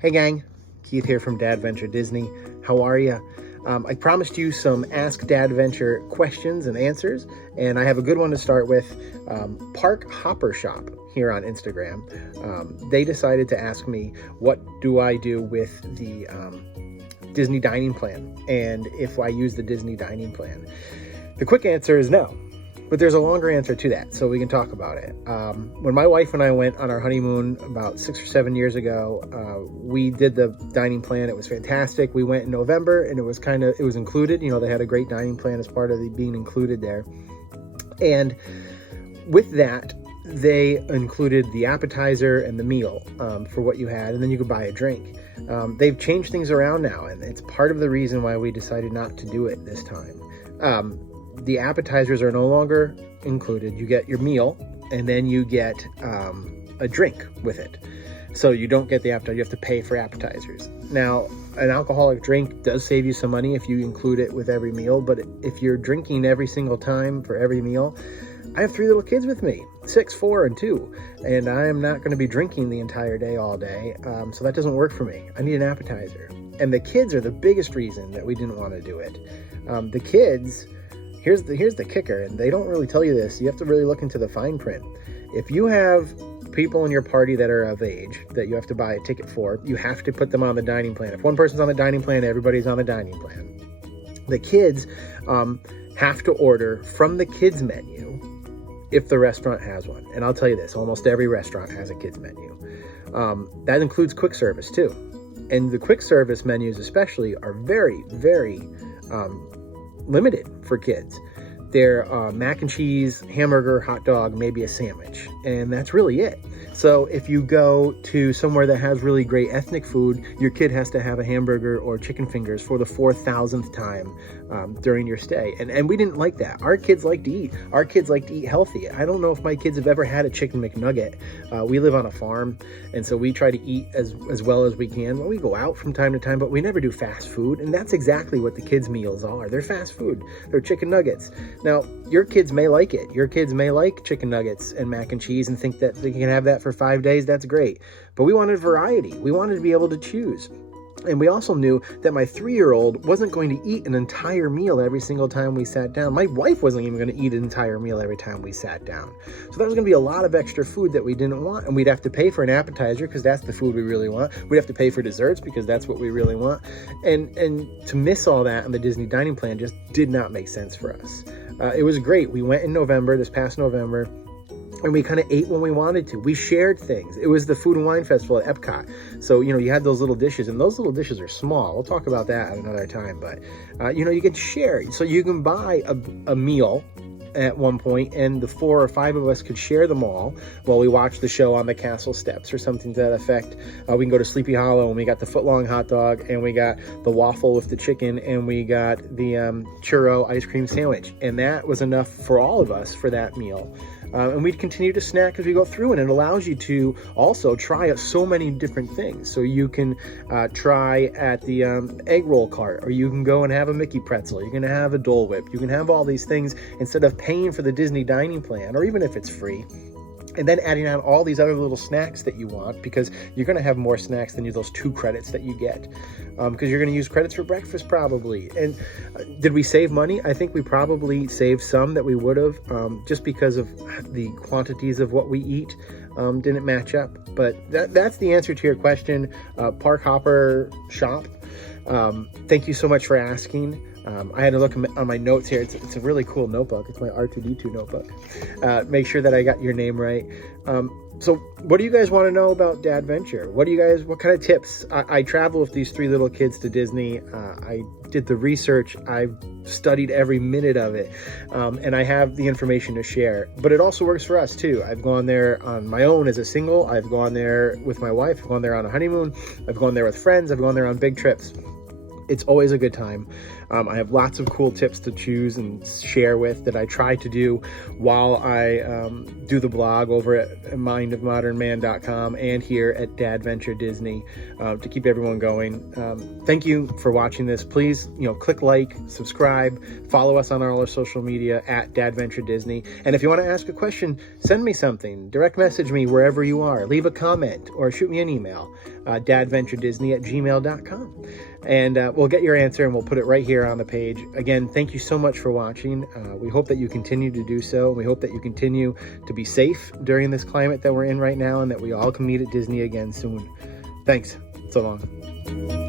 Hey gang, Keith here from DADventure Disney. How are you? I promised you some Ask DADventure questions and answers, and I have a good one to start with. Park Hopper Shop here on Instagram. They decided to ask me, what do I do with the Disney dining plan, and if I use the Disney dining plan? The quick answer is no. But there's a longer answer to that, so we can talk about it. When my wife and I went on our honeymoon about 6 or 7 years ago, we did the dining plan. It was fantastic. We went in November, and it was included. You know, they had a great dining plan as part of being included there. And with that, they included the appetizer and the meal for what you had, and then you could buy a drink. They've changed things around now, and it's part of the reason why we decided not to do it this time. The appetizers are no longer included. You get your meal, and then you get a drink with it. So you don't get the appetizer. You have to pay for appetizers. Now, an alcoholic drink does save you some money if you include it with every meal, but if you're drinking every single time for every meal, I have 3 little kids with me, 6, 4, and 2, and I am not going to be drinking the entire day all day, so that doesn't work for me. I need an appetizer. And the kids are the biggest reason that we didn't want to do it. The kids... Here's the kicker, and they don't really tell you this. You have to really look into the fine print. If you have people in your party that are of age that you have to buy a ticket for, you have to put them on the dining plan. If one person's on the dining plan, everybody's on the dining plan. The kids have to order from the kids menu if the restaurant has one. And I'll tell you this, almost every restaurant has a kids menu. That includes quick service too. And the quick service menus especially are very, very limited for kids. They're mac and cheese, hamburger, hot dog, maybe a sandwich, and that's really it. So if you go to somewhere that has really great ethnic food, your kid has to have a hamburger or chicken fingers for the 4,000th time during your stay. And we didn't like that. Our kids like to eat. Our kids like to eat healthy. I don't know if my kids have ever had a chicken McNugget. We live on a farm, and so we try to eat as well as we can. Well, we go out from time to time, but we never do fast food, and that's exactly what the kids' meals are. They're fast food. They're chicken nuggets. Now, your kids may like it. Your kids may like chicken nuggets and mac and cheese and think that they can have that for 5 days. That's great. But we wanted variety. We wanted to be able to choose. And we also knew that my 3-year-old wasn't going to eat an entire meal every single time we sat down. My wife wasn't even going to eat an entire meal every time we sat down. So that was going to be a lot of extra food that we didn't want. And we'd have to pay for an appetizer because that's the food we really want. We'd have to pay for desserts because that's what we really want. And to miss all that on the Disney dining plan just did not make sense for us. It was great. We went in November, this past November, and we kind of ate when we wanted to. We shared things. It was the Food and Wine Festival at Epcot. So, you know, you had those little dishes, and those little dishes are small. We'll talk about that at another time. But, you know, you can share. So you can buy a meal at one point, and the 4 or 5 of us could share them all while we watch the show on the castle steps or something to that effect. We can go to Sleepy Hollow, and we got the foot-long hot dog, and we got the waffle with the chicken, and we got the churro ice cream sandwich. And that was enough for all of us for that meal. And we'd continue to snack as we go through, and it allows you to also try so many different things. So you can try at the egg roll cart, or you can go and have a Mickey pretzel. You can have a Dole Whip. You can have all these things instead of paying for the Disney dining plan, or even if it's free. And then adding on all these other little snacks that you want, because you're going to have more snacks than those 2 credits that you get, because you're going to use credits for breakfast probably. And did we save money? I think we probably saved some that we would have, just because of the quantities of what we eat didn't match up. But that's the answer to your question. Park Hopper Shop. Thank you so much for asking. I had to look on my notes here. It's a really cool notebook. It's my R2D2 notebook. Make sure that I got your name right. So what do you guys want to know about DADventure? What kind of tips? I travel with these 3 little kids to Disney. I did the research. I've studied every minute of it. And I have the information to share. But it also works for us too. I've gone there on my own as a single. I've gone there with my wife. I've gone there on a honeymoon. I've gone there with friends. I've gone there on big trips. It's always a good time. I have lots of cool tips to choose and share with that I try to do while I do the blog over at mindofmodernman.com and here at DADventure Disney to keep everyone going. Thank you for watching this. Please, click like, subscribe, follow us on all our social media at DADventure Disney. And if you want to ask a question, send me something. Direct message me wherever you are. Leave a comment or shoot me an email. DADventureDisney@gmail.com. And we'll get your answer and we'll put it right here on the page. Again, thank you so much for watching. We hope that you continue to do so. We hope that you continue to be safe during this climate that we're in right now and that we all can meet at Disney again soon. Thanks. So long.